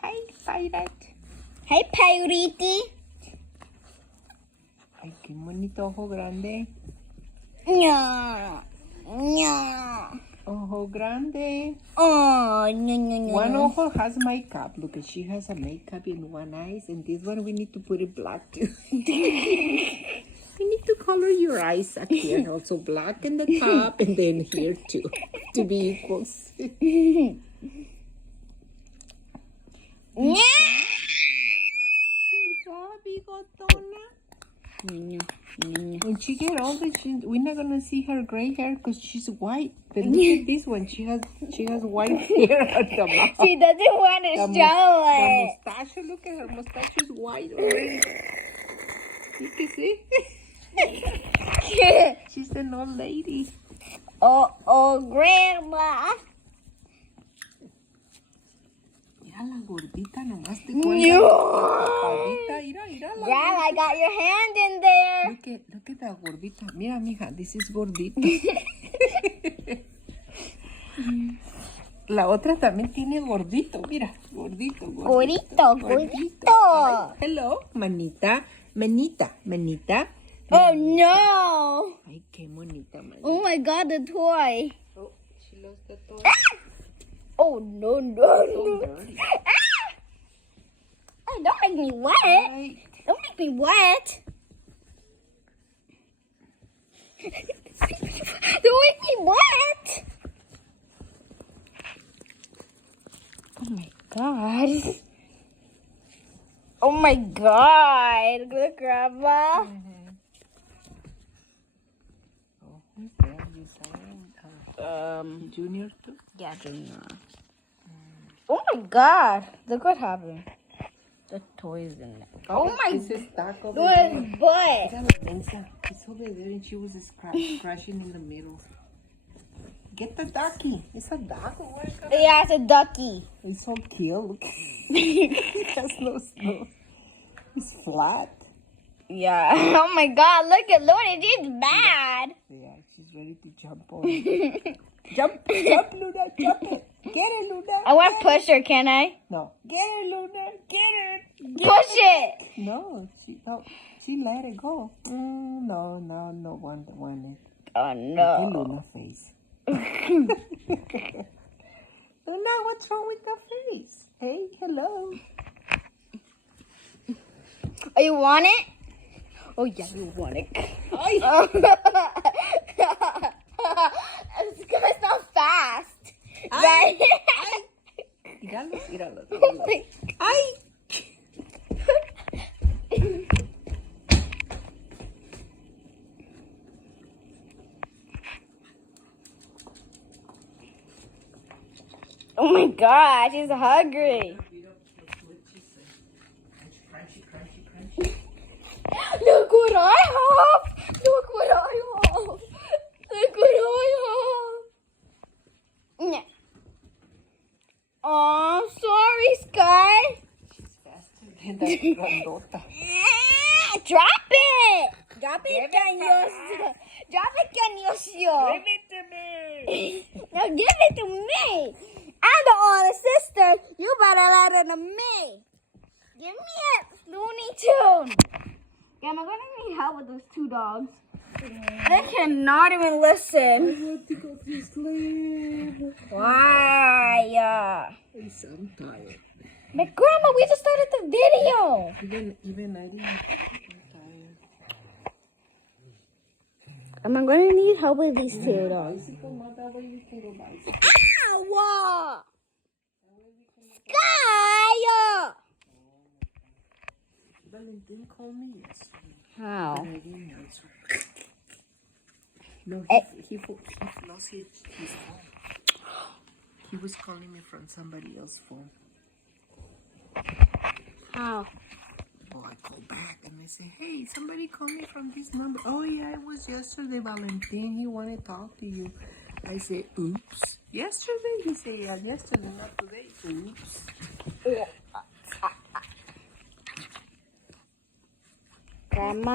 hi, pirate. Hey, Pirate. Ay, qué bonito ojo grande. No. No. Ojo grande. Oh, no. One ojo has makeup. Look, she has a makeup in one eye, and this one we need to put it black too. We need to color your eyes up here, also black in the top, and then here too, to be equals. No. When she get older, we're not gonna see her gray hair because she's white. But look at this one; she has white hair at the mouth. She doesn't want to show The it. mustache, look at her mustache is white already. You can see. She's an old lady. Oh, Grandma. Mira la gordita nomás te No. cuelga. Mira la Dad, I got your hand in there. Look at that gordita. Mira, mija, this is gordita. La otra también tiene gordito, mira, gordito. Gordito. Hello, manita. Oh, no. Ay, qué bonita, manita. Oh, my God, the toy. Oh, she lost the toy. Oh, no. So dirty. Oh, don't make me wet. Ay, Don't make me wet. Don't make me wet. Oh, my God. Oh, my God. Good, Grandma. Oh, who's there? You saying Junior too? Yeah, Junior. Oh, my God. Look what happened. The toy's in there. Oh, my This is Taco. Look at his butt. Mira la mensa. It's over there and she was crashing in the middle. Get the ducky. It's a duck. Oh my God. Yeah, it's a ducky. It's so cute. It has no snow. It's flat. Yeah. Oh, my God. Look at Luna. She's mad. Yeah, she's ready to jump on it. Jump, Luna, jump it. Get it, Luna. I want to push her, can I? No. Get it, Luna. Get it. Push it. No, she let it go. No one wanted. Oh, Hey, no. Luna face. Luna, what's wrong with the face? Hey, hello. Oh, you want it? Oh, yeah, you want it. Ay. It's because it's not fast. Ay. Right? Míralo. Oh, my Ay. Oh my God, she's hungry. Look what I have. Look what I have. Look what I have. Yeah. Oh, sorry, Sky. She's faster than that grandota. Drop it. Drop it, Canioso. Drop it, Canioso. Give it to me. Now give it to me. I'm the older sister. You better let it to me. Give me a Looney Tune. Yeah, I'm gonna need help with those two dogs. They cannot even listen. I want to go to sleep. Why? I'm tired. But Grandma, we just started the video. Even I didn't. I'm tired. I'm gonna need help with these two dogs. Bicycle, not that way we can go bicycle. Ow! Sky! Valentin called me yesterday. How? And I didn't answer. No, he lost his phone. He was calling me from somebody else's phone. How? Well, I call back and I say, hey, somebody called me from this number. Oh, yeah, it was yesterday, Valentin. He wanted to talk to you. I say, oops. Yesterday? He said, yeah, yesterday, not today. Oops. Grandma.